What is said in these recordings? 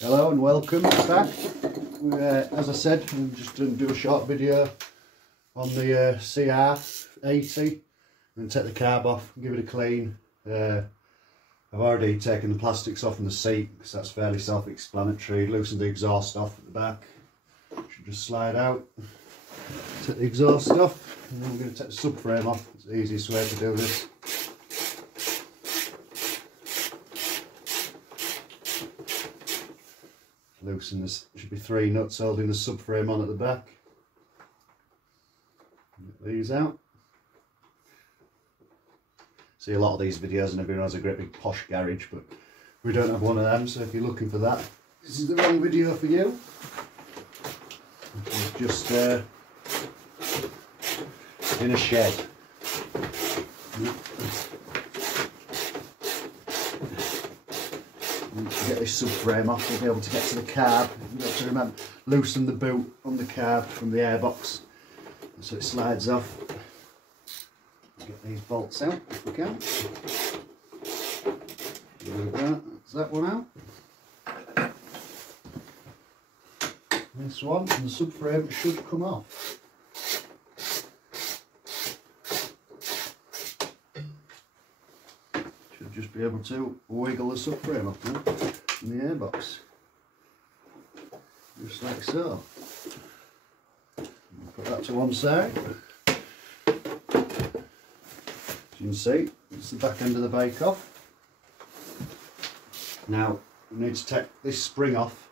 Hello and welcome back. As I said, I'm just going to do a short video on the CR80 and take the carb off and give it a clean. I've already taken the plastics off in the seat because that's fairly self-explanatory. Loosened the exhaust off at the back. Should just slide out. Take the exhaust off, and then we're going to take the subframe off. It's the easiest way to do this. Loosen this, should be 3 nuts holding the subframe on at the back. Get these out. See a lot of these videos and everyone has a great big posh garage, but we don't have one of them, so if you're looking for that, this is the wrong video for you. It's just in a shed. To get this subframe off, we'll be able to get to the carb. You've got to remember, loosen the boot on the carb from the airbox so it slides off. Get these bolts out if we can. There we go, that's that one out. This one and the subframe should come off. Should just be able to wiggle the subframe off now in the airbox. Just like so. Put that to one side. As you can see, it's the back end of the bike off. Now we need to take this spring off.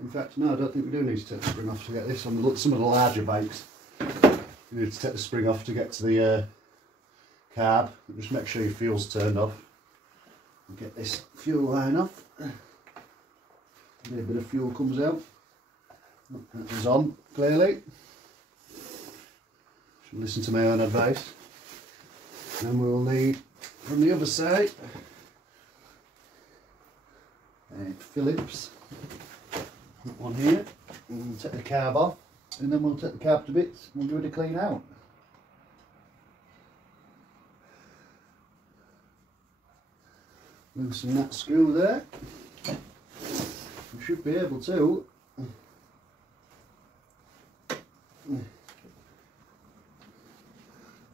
In fact, no, I don't think we do need to take the spring off to get this on some of the larger bikes. You need to take the spring off to get to the carb. Just make sure your fuel's turned off. And get this fuel line off. A bit of fuel comes out. That is on clearly. Should listen to my own advice. And we'll need from the other side Phillips. That one here. And we'll take the carb off, and then we'll take the carb to bits and we'll give it a clean out. Loosen that screw there. We should be able to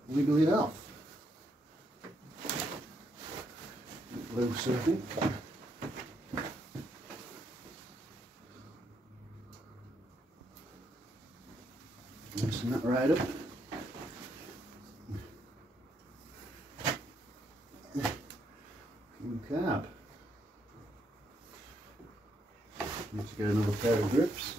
wiggle it off. Looser, I think. Loosen that right up. And carb. Need to get another pair of grips.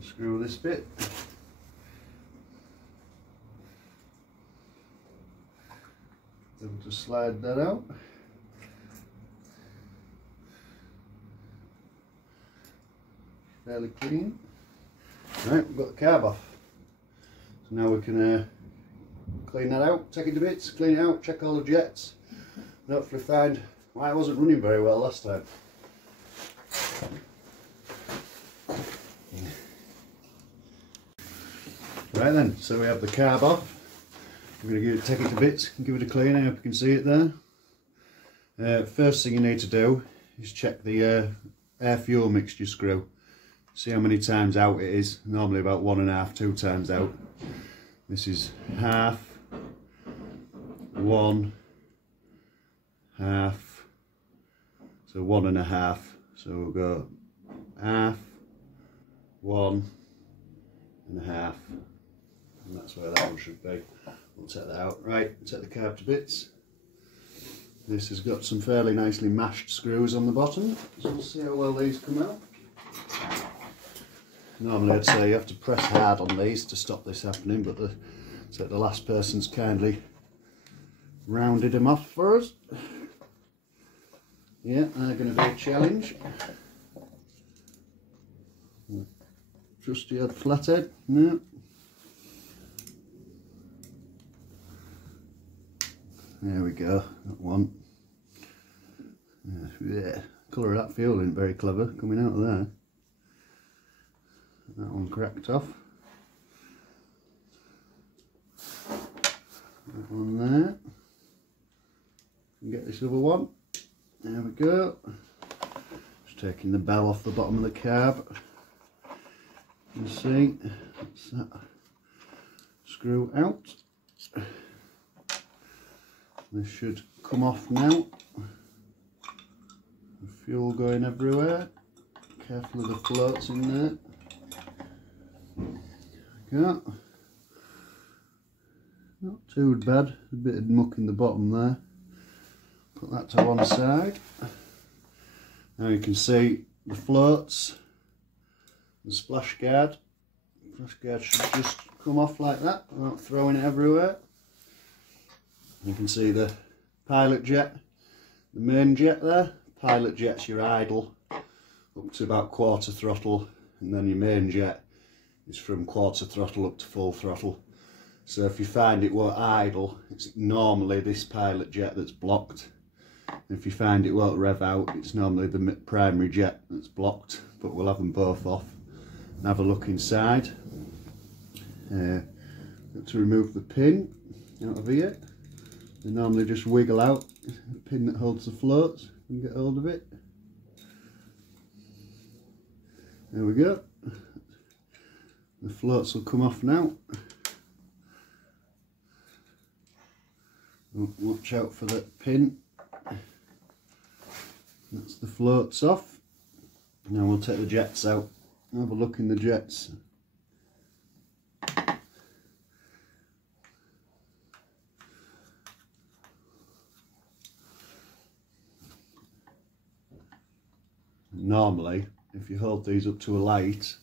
Screw this bit. Able to slide that out. Fairly clean. Right, we've got the carb off. So now we can clean that out, take it to bits, clean it out, check all the jets, and hopefully find why it wasn't running very well last time. Right then, so we have the carb off. We're going to take it to bits and give it a clean. I hope you can see it there. First thing you need to do is check the air fuel mixture screw. See how many times out it is. Normally about 1.5, 2 times out. This is half, 1, half, so 1.5. So we'll go half, 1.5. And that's where that one should be. We'll take that out. Right, take the carb to bits. This has got some fairly nicely mashed screws on the bottom, so we'll see how well these come out. Normally I'd say you have to press hard on these to stop this happening, but the last person's kindly rounded them off for us. Yeah, they're going to be a challenge. Trusty old flathead, no. There we go, that one. Yeah, colour of that fuel isn't very clever coming out of there. That one cracked off. That one there. Get this other one. There we go. Just taking the bell off the bottom of the carb. You can see that's that screw out. This should come off now. The fuel going everywhere. Careful of the floats in there. Go. Not too bad. A bit of muck in the bottom there. Put that to one side. Now you can see the floats. The splash guard. The splash guard should just come off like that without throwing it everywhere. You can see the pilot jet, the main jet there. Pilot jet's your idle up to about quarter throttle, and then your main jet is from quarter throttle up to full throttle. So if you find it won't idle, it's normally this pilot jet that's blocked. If you find it won't rev out, it's normally the primary jet that's blocked, but we'll have them both off and have a look inside. To remove the pin out of here, they normally just wiggle out the pin that holds the floats and get hold of it. There we go. The floats will come off now. Watch out for that pin. That's the floats off. Now we'll take the jets out. Have a look in the jets. Normally, if you hold these up to a light,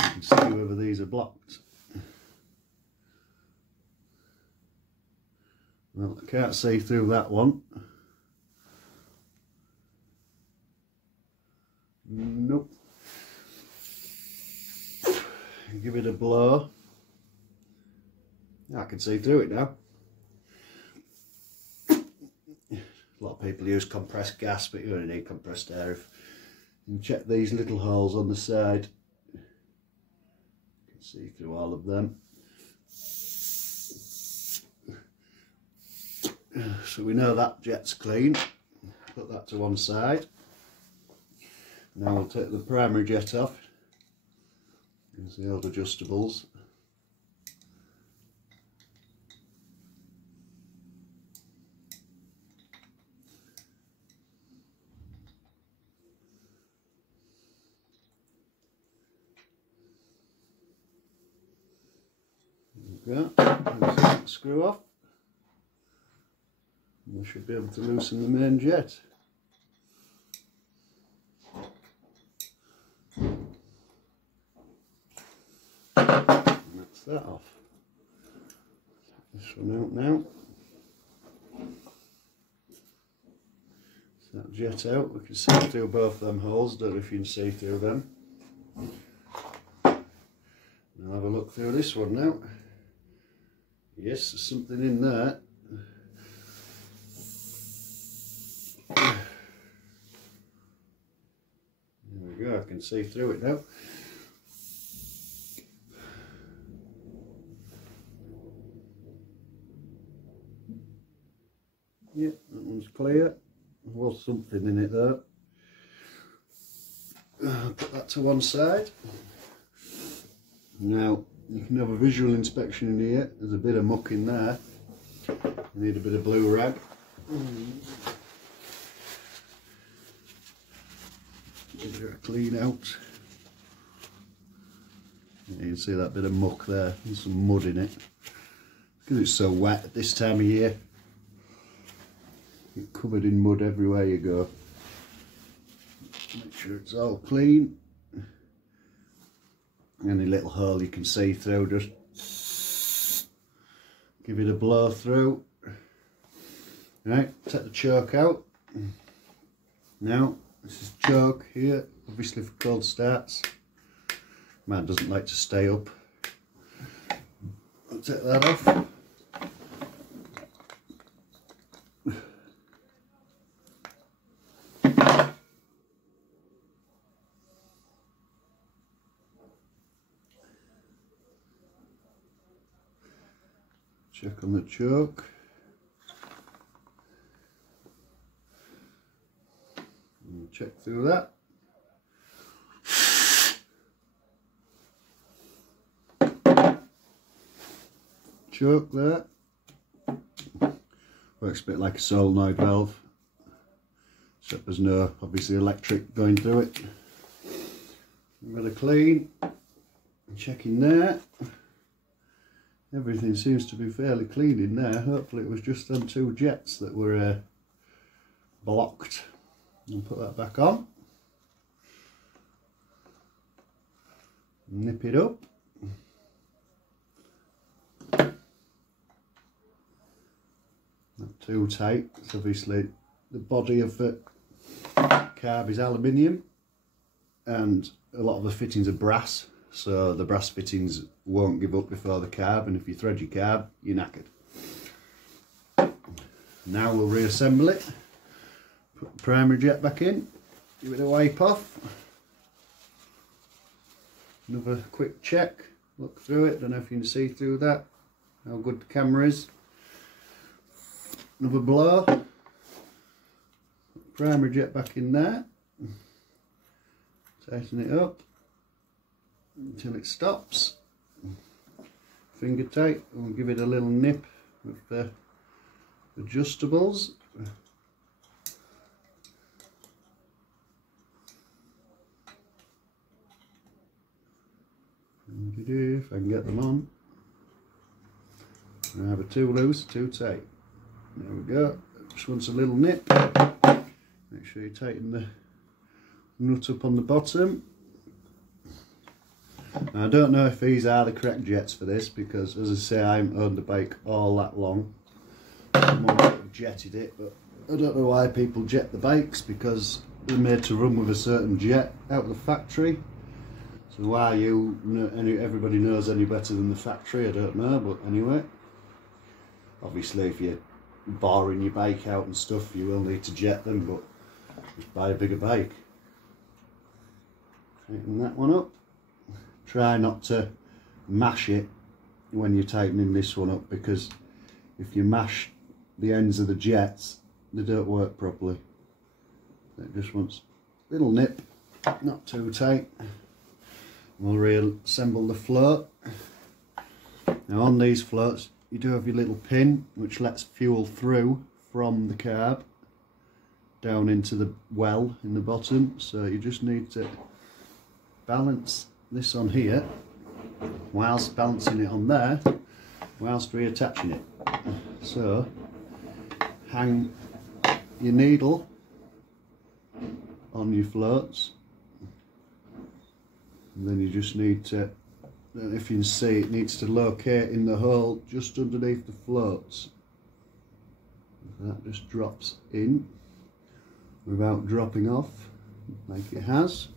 you can see whether these are blocked. Well, I can't see through that one. Nope. Give it a blow. I can see through it now. A lot of people use compressed gas, but you only need compressed air. You can check these little holes on the side. You can see through all of them. So we know that jet's clean. Put that to one side. Now we'll take the primary jet off. There's the old adjustables. There we go. Screw off. We should be able to loosen the main jet. And that's that off. Take this one out now. So that jet out, we can see through both them holes. Don't know if you can see through them. I'll have a look through this one now. Yes, there's something in there. There we go, I can see through it now. Yep, that one's clear. There was something in it though. I'll put that to one side. Now you can have a visual inspection in here. There's a bit of muck in there. You need a bit of blue rag. Give it a clean out. Yeah, you can see that bit of muck there. There's some mud in it. Because it's so wet at this time of year. You're covered in mud everywhere you go. Make sure it's all clean. Any little hole you can see through, just give it a blow through. Right, take the choke out. Now, this is choke here, obviously for cold starts. Man doesn't like to stay up. I'll take that off. Check on the choke. And check through that. Choke there. Works a bit like a solenoid valve, except there's no obviously electric going through it. Give it a clean. Check in there. Everything seems to be fairly clean in there. Hopefully it was just them two jets that were blocked. And put that back on. Nip it up. Not too tight. It's obviously the body of the carb is aluminium and a lot of the fittings are brass. So the brass fittings won't give up before the carb, and if you thread your carb, you're knackered. Now we'll reassemble it. Put the primary jet back in, give it a wipe off. Another quick check, look through it, don't know if you can see through that, how good the camera is. Another blow. Put the primary jet back in there. Tighten it up until it stops. Finger tight, we'll give it a little nip with the adjustables. If I can get them on. Either too loose, too tight. There we go. Just wants a little nip. Make sure you tighten the nut up on the bottom. Now, I don't know if these are the correct jets for this, because as I say, I haven't owned the bike all that long. Someone might have jetted it, but I don't know why people jet the bikes, because they're made to run with a certain jet out of the factory. So why everybody knows any better than the factory, I don't know, but anyway. Obviously if you're boring your bike out and stuff, you will need to jet them, but just buy a bigger bike. Tighten that one up. Try not to mash it when you're tightening this one up, because if you mash the ends of the jets, they don't work properly. It just wants a little nip, not too tight. We'll reassemble the float. Now on these floats you do have your little pin which lets fuel through from the carb down into the well in the bottom, so you just need to balance this on here whilst balancing it on there whilst reattaching it. So hang your needle on your floats, and then you just need to, if you can see, it needs to locate in the hole just underneath the floats. That just drops in without dropping off like it has.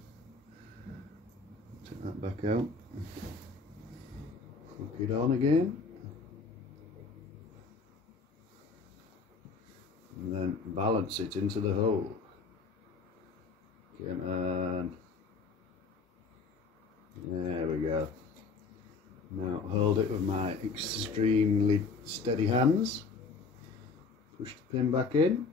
Take that back out, hook it on again, and then balance it into the hole. Come on. There we go. Now hold it with my extremely steady hands. Push the pin back in.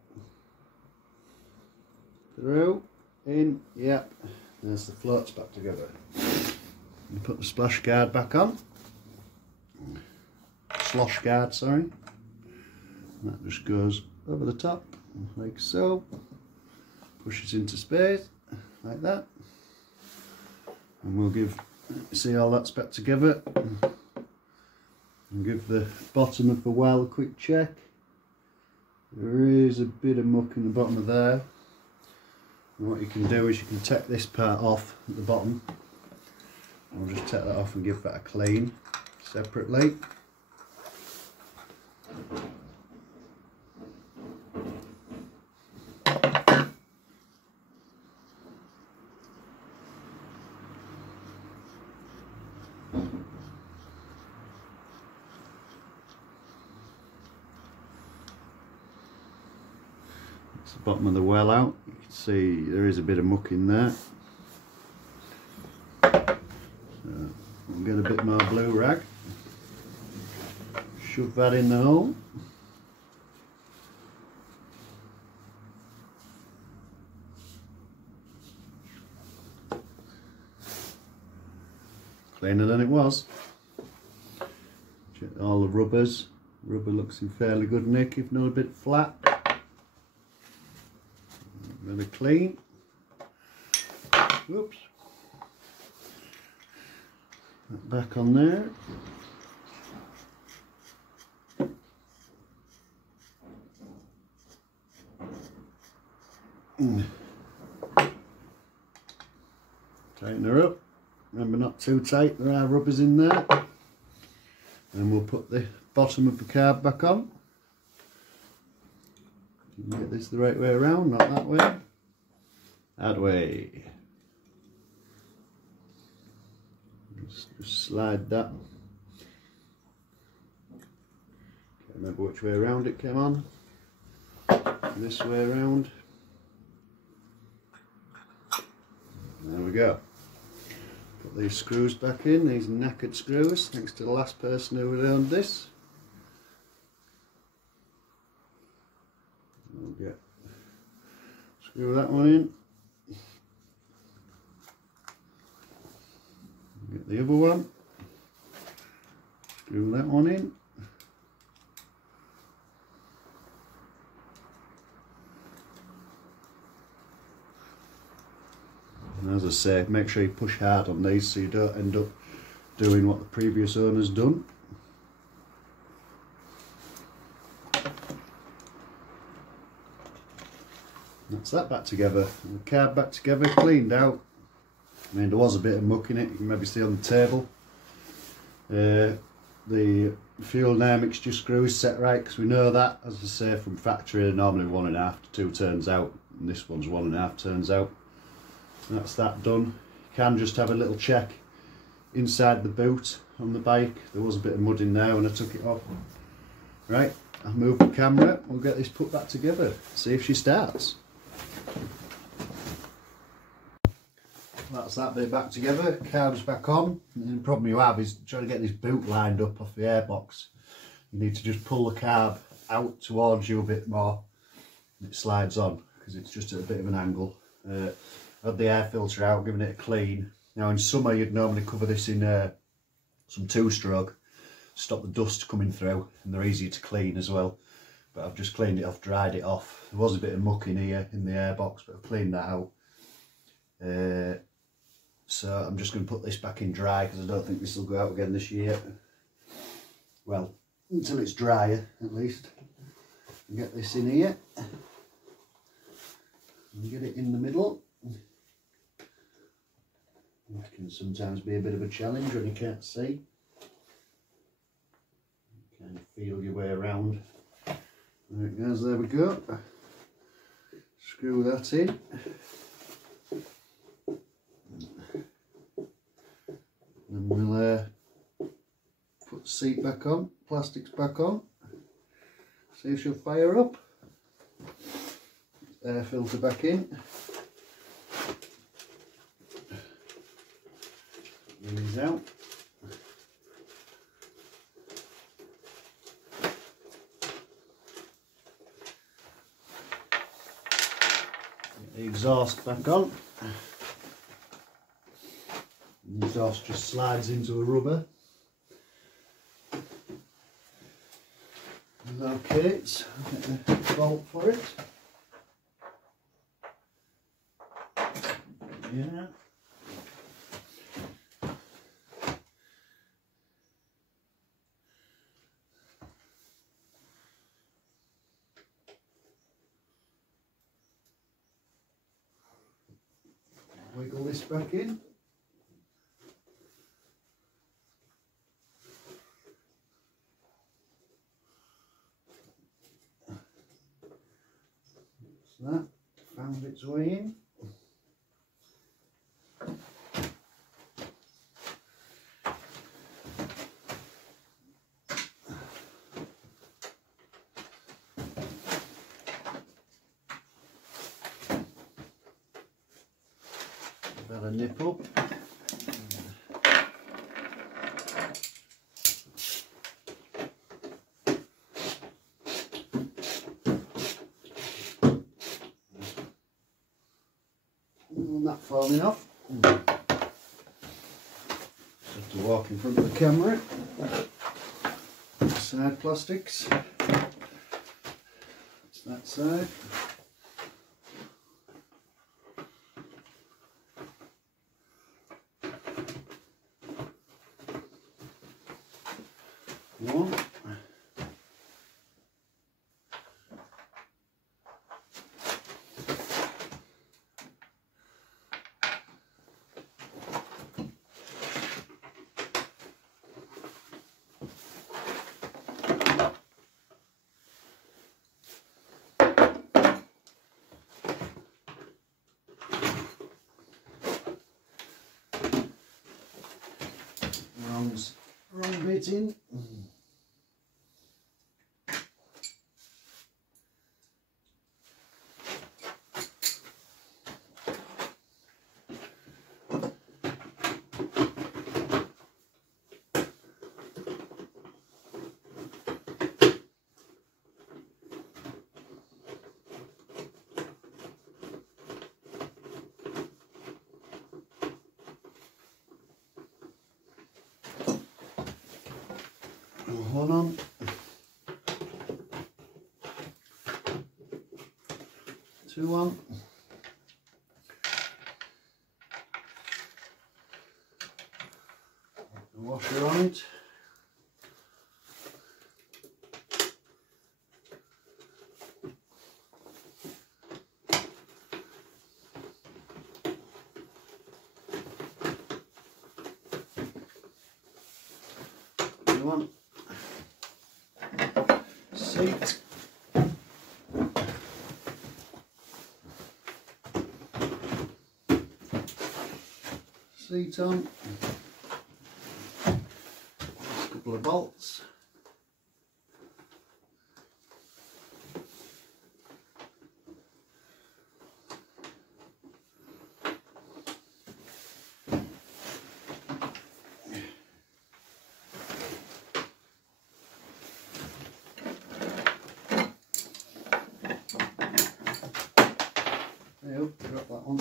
Through. In. Yep. There's the floats back together. You put the splash guard back on. Slosh guard, sorry. And that just goes over the top, like so. Pushes into space, like that. And we'll see all that's back together, and give the bottom of the well a quick check. There is a bit of muck in the bottom of there, and what you can do is you can take this part off at the bottom I'll just take that off and give that a clean separately. That's the bottom of the well out. You can see there is a bit of muck in there. So we'll get a bit more blue rag. Shove that in the hole. Cleaner than it was. Check all the rubbers. Rubber looks in fairly good nick, if not a bit flat. Really clean. Whoops. That back on there. Tighten her up. Remember, not too tight, there are rubbers in there. And we'll put the bottom of the carb back on. Get this the right way around, not that way. That way. Just slide that. Can't remember which way around it came on. This way around. There we go. Put these screws back in, these knackered screws, thanks to the last person who had owned this. We'll screw that one in. Get the other one. Screw that one in. And as I say, make sure you push hard on these so you don't end up doing what the previous owner's done. That's that back together. And the carb back together, cleaned out. I mean, there was a bit of muck in it, you can maybe see on the table. The fuel and air mixture screws set right, because we know that, as I say, from factory, they're normally 1.5 to 2 turns out, and this one's 1.5 turns out. That's that done. You can just have a little check inside the boot on the bike. There was a bit of mud in there when I took it off. Right, I'll move the camera, we'll get this put back together, see if she starts. That's that bit back together, carb's back on. And the problem you have is trying to get this boot lined up off the airbox. You need to just pull the carb out towards you a bit more and it slides on, because it's just at a bit of an angle. Had the air filter out, giving it a clean. Now in summer you'd normally cover this in some 2-stroke, stop the dust coming through, and they're easier to clean as well. But I've just cleaned it off, dried it off. There was a bit of muck in here in the airbox, but I've cleaned that out. So I'm just going to put this back in dry, because I don't think this will go out again this year. Well, until it's drier at least. And get this in here. And get it in the middle. Which can sometimes be a bit of a challenge when you can't see. Kind of feel your way around. There it goes, there we go. Screw that in. And we'll put the seat back on, plastics back on. See if she'll fire up. Air filter back in. These out. Get the exhaust back on. The exhaust just slides into a rubber. Okay, so I'll get the bolt for it. Yeah. Wiggle this back in. found its way in. Better nip up. Not falling off. Just have to walk in front of the camera. Side plastics. That's that side. One. Wrong bit in. Hold on. Two on. The washer on it. Two on. Seat. Seat on. Just a couple of bolts. Yep, drop that one.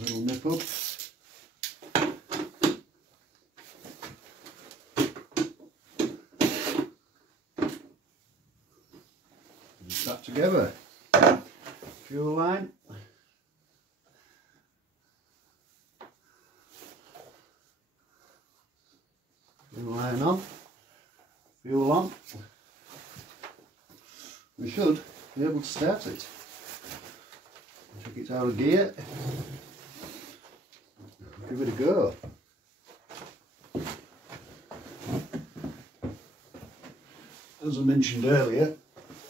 Little nip up. That together. Fuel line. Fuel line on. Fuel on. We should be able to start it. Check it out of gear. Give it a go. As I mentioned earlier,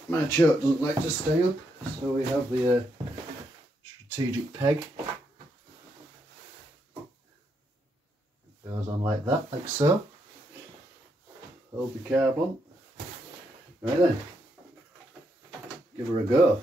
my choke doesn't like to stay up, so we have the strategic peg. It goes on like that, like so. Hold the carb on. Right then, give her a go.